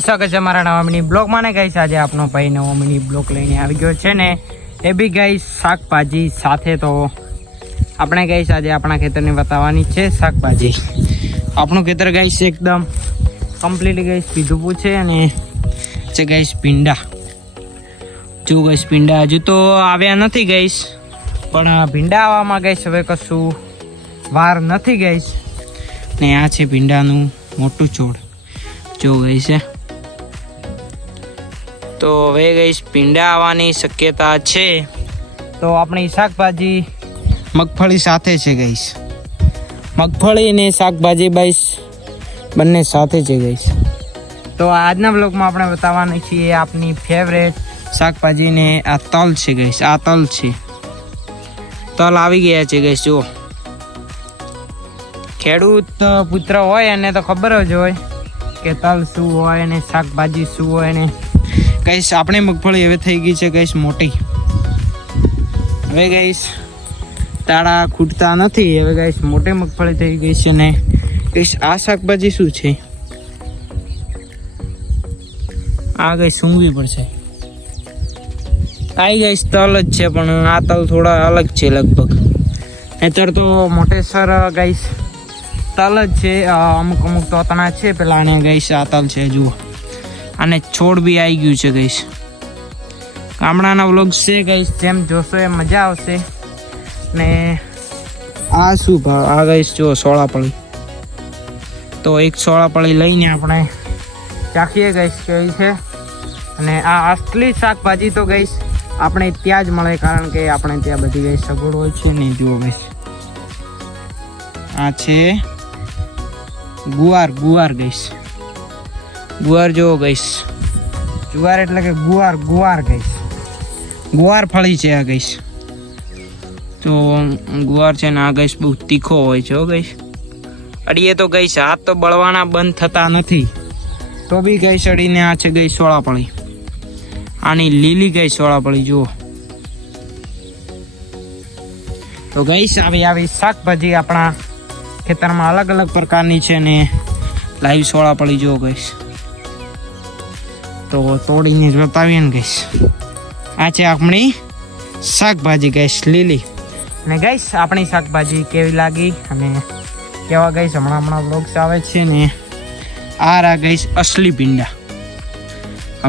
સ્વાગત છે અમારા નવા મિની બ્લોગમાં ને ગાઈસ આજે આપનો ભાઈ નવો મિની બ્લોગ લઈને આવી ગયો છે ને એ બી ગાઈસ શાકભાજી સાથે। તો આપણે ગાઈસ આજે આપણા ખેતરની બતાવવાની છે શાકભાજી। આપણું ખેતર ગાઈસ એકદમ કમ્પ્લીટલી ગાઈસ પીધું છે અને છે ગાઈસ ભીંડા। જો ગાઈસ ભીંડા હજુ તો આવ્યા નથી ગાઈસ, પણ ભીંડા આવવામાં ગાઈસ હવે કશું વાર નથી ગાઈસ। ને આ છે ભીંડાનું મોટું છોડ, જો ગાઈસ છે। તો હવે ગાઈસ ભીંડા આવવાની શક્યતા છે। તો આપણી શાકભાજી મગફળી સાથે છે ગાઈસ, મગફળી ને શાકભાજી ગાઈસ બંને સાથે છે ગાઈસ। તો આજના બ્લોગમાં આપણે બતાવવાની છીએ આપની ફેવરેટ શાકભાજી ને આ તલ છે ગાઈસ। આ તલ છે, તલ આવી ગયા છે ગાઈસ। જુઓ, ખેડૂત પુત્ર હોય એને તો ખબર જ હોય કે તલ શું હોય ને શાકભાજી શું હોય ને ગાઈસ। આપણે મગફળી હવે થઈ ગઈ છે ગાઈસ મોટી, હવે ગાઈસ તાળા ખૂટતા નથી, હવે ગાઈસ મોટી મગફળી થઈ ગઈ છે ને ગાઈસ આ શાકભાજી શું છે? આ ગાઈસ સૂંઘવી પડશે। આ ગાઈસ તલ જ છે, પણ આ તલ થોડા અલગ છે લગભગ, નહીતર તો મોટેસર ગાઈસ તલ જ છે। અમુક અમુક તોતણા છે પેલા આને ગાઈસ આ તલ છે। જુઓ, અને છોડ બી આવી ગયું છે ગાઈસ। ગામડાના વ્લોગ છે ગાઈસ, જેમ જોશો એ મજા આવશે। ને આ શું ભાવ? આ ગાઈસ જો સોળાપળી, તો એક સોળાપળી લઈને આપણે ચાખીએ ગાઈસ કેવી છે। અને આ અસલી શાકભાજી તો ગાઈસ આપણે ત્યાં જ મળે, કારણ કે આપણે ત્યાં બધી ગાઈસ સગવડ હોય છે ને। જુઓ ગાઈસ, આ છે ગુવાર, ગુવાર ગાઈસ, ગુવાર જો ગાઈસ, જુવાર એટલે કે ગુવાર, ગુવાર ગાઈસ, ગુવાર ફળી છે આ ગાઈસ। તો ગુવાર છે ને આ ગાઈસ બહુ તીખો હોય છે ગાઈસ। અડીએ તો ગાઈસ હાથ તો બળવાના બંધ થતા નથી, તો બી ગાઈસ અડીને આ છે ગાઈસ સોળાપળી, આની લીલી ગાઈસ સોળાપળી જુઓ। તો ગાઈસ આવી આવી શાકભાજી આપણા ખેતરમાં અલગ અલગ પ્રકારની છે ને લાઈવ સોળાપળી જુઓ ગાઈસ। તો તોડીને જ બતાવીએ ને ગાઈસ, આ છે આપણી શાકભાજી ગાઈસ લીલી। અને ગાઈસ આપણી શાકભાજી કેવી લાગી અને કેવા ગાઈસ હમણાં વ્લોગ્સ આવે છે ને આ રા ગાઈસ અસલી ભીંડા।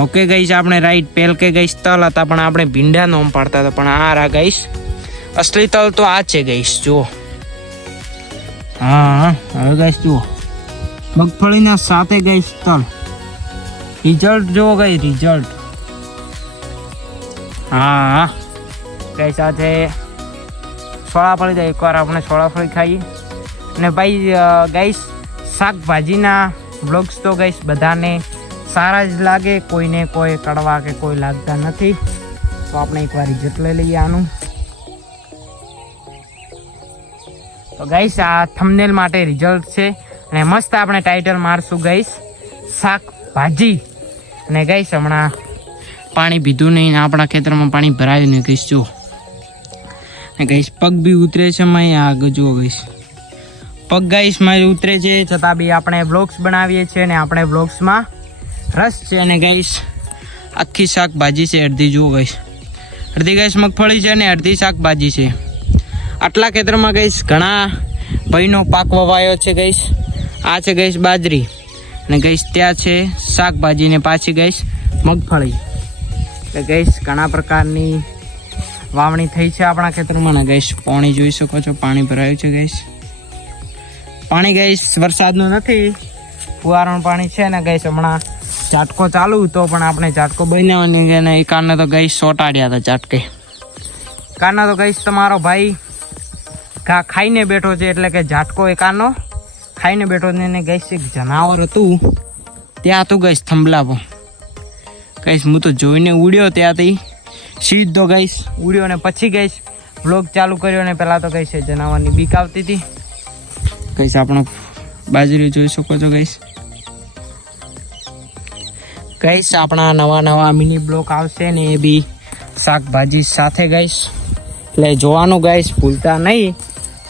ઓકે ગાઈસ, આપણે રાઈટ પેલ કે ગાઈસ તલ હતા, પણ આપણે ભીંડા નોમ પાડતા હતા, પણ આ રા ગાઈસ અસલી તલ તો આ છે ગાઈસ। જુઓ, હા હવે ગાઈસ જુઓ, મગફળીના સાથે ગાઈસ તલ, રિઝલ્ટ જુઓ ગાઈસ, રિઝલ્ટ। હા ગાઈસ આ છે સોળાફળી, તો એકવાર આપણે સોળાફળી ખાઈએ। અને ભાઈ ગાઈસ શાકભાજીના બ્લોગ્સ તો ગાઈસ બધાને સારા જ લાગે, કોઈને કોઈ કડવા કે કોઈ લાગતા નથી। તો આપણે એકવાર રિઝલ્ટ લઈ લઈએ આનું। તો ગાઈસ આ થંબનેલ માટે રિઝલ્ટ છે, અને મસ્ત આપણે ટાઇટલ મારશું ગાઈસ શાકભાજી। અને ગાઈસ હમણાં પાણી પીધું નહીં, આપણા ખેતરમાં પાણી ભરાયું નહીં ગાઈસ। જુઓ, અને ગાઈસ પગ બી ઉતરે છે માય, આગળ જુઓ ગાઈસ પગ ગાઈસ મારે ઉતરે છે, છતાં બી આપણે બ્લોગ્સ બનાવીએ છીએ અને આપણે બ્લોગ્સમાં રસ છે। અને ગાઈસ આખી શાકભાજી છે અડધી, જુઓ ગાઈસ અડધી ગાઈસ મગફળી છે ને અડધી શાકભાજી છે। આટલા ખેતરમાં ગાઈસ ઘણા ભાઈનો પાક વવાયો છે ગાઈસ। આ છે ગાઈસ બાજરી, અને ગાઈસ ત્યાં છે શાકભાજી ને પાછી ગાઈસ મગફળી। એટલે ગાઈસ ઘણા પ્રકારની વાવણી થઈ છે આપણા ખેતરમાં। ને ગાઈસ પાણી જોઈ શકો છો, પાણી ભરાયું છે ગાઈસ। પાણી ગાઈસ વરસાદનું નથી, ફુવારાનું પાણી છે ને ગાઈસ। હમણાં ઝાટકો ચાલુ તો પણ આપણે ઝાટકો બનાવવાની ને એ કારણે તો ગાઈસ સોટાડ્યા હતા ઝાટકે। કારણે તો ગાઈસ તમારો ભાઈ ઘા ખાઈને બેઠો છે, એટલે કે ઝાટકો એકાનો ખાઈને બેઠો ને ગાઈસ એક જનાવર હતું ત્યાં હતું ગાઈસ થંભલાવો ગાઈસ। હું તો જોઈને ઉડ્યો ત્યાંથી સીધો ગાઈસ ઉડ્યો, ને પછી ગાઈસ વ્લોગ ચાલુ કર્યો, ને પહેલાં તો ગાઈસ જનાવરની બીક આવતી હતી ગાઈસ। આપણો બાજરી જોઈ શકો છો ગાઈસ। ગાઈસ આપણા નવા મિની બ્લોગ આવશે ને એ બી શાકભાજી સાથે ગાઈસ, એટલે જોવાનું ગાઈસ ભૂલતા નહીં।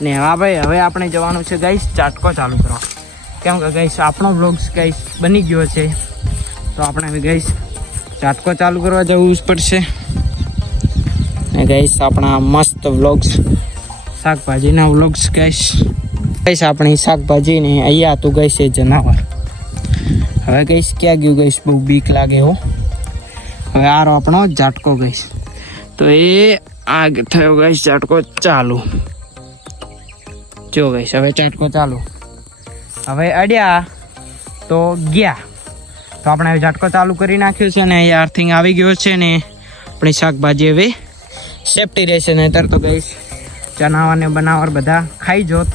ને હા ભાઈ, હવે આપણે જવાનું છે ગાઈસ ઝાટકો ચાલુ કરવા, કેમ કે ગાઈસ આપણો વ્લોગ્સ ગાઈસ બની ગયો છે। તો આપણે હવે ગઈશ ઝાટકો ચાલુ કરવા જવું જ પડશે. ને ગઈશ આપણા મસ્ત વ્લોગ્સ, શાકભાજીના વ્લોગ્સ ગઈશ આપણી શાકભાજીને અહીંયા તું ગઈશ એ જનાવર. હવે ગઈશ ક્યાં ગયું ગઈશ, બહુ બીક લાગે હો. હવે આરો આપણો ઝાટકો ગઈશ, તો એ આગ થયો ગઈશ ઝાટકો ચાલુ. જો ગઈશ હવે ઝાટકો ચાલુ. હવે અડ્યા તો ગયા. તો આપણે હવે ઝાટકો ચાલુ કરી નાખ્યું છે ને એ અર્થિંગ આવી ગયો છે ને આપણી શાકભાજી હવે સેફટી રહેશે. નહીતર તો ગઈશ જનાવરને બનાવર બધા ખાઈ જોત,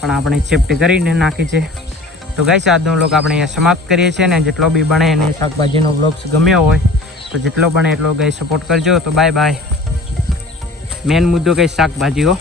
પણ આપણે સેફટી કરીને નાખી છે. તો ગઈશ આજનો વ્લોગ આપણે અહીંયા સમાપ્ત કરીએ છીએ ને જેટલો બી બને એને શાકભાજીનો વ્લોગ ગમ્યો હોય તો જેટલો બને એટલો ગઈ સપોર્ટ કરજો. તો બાય બાય. મેન મુદ્દો કઈ શાકભાજીઓ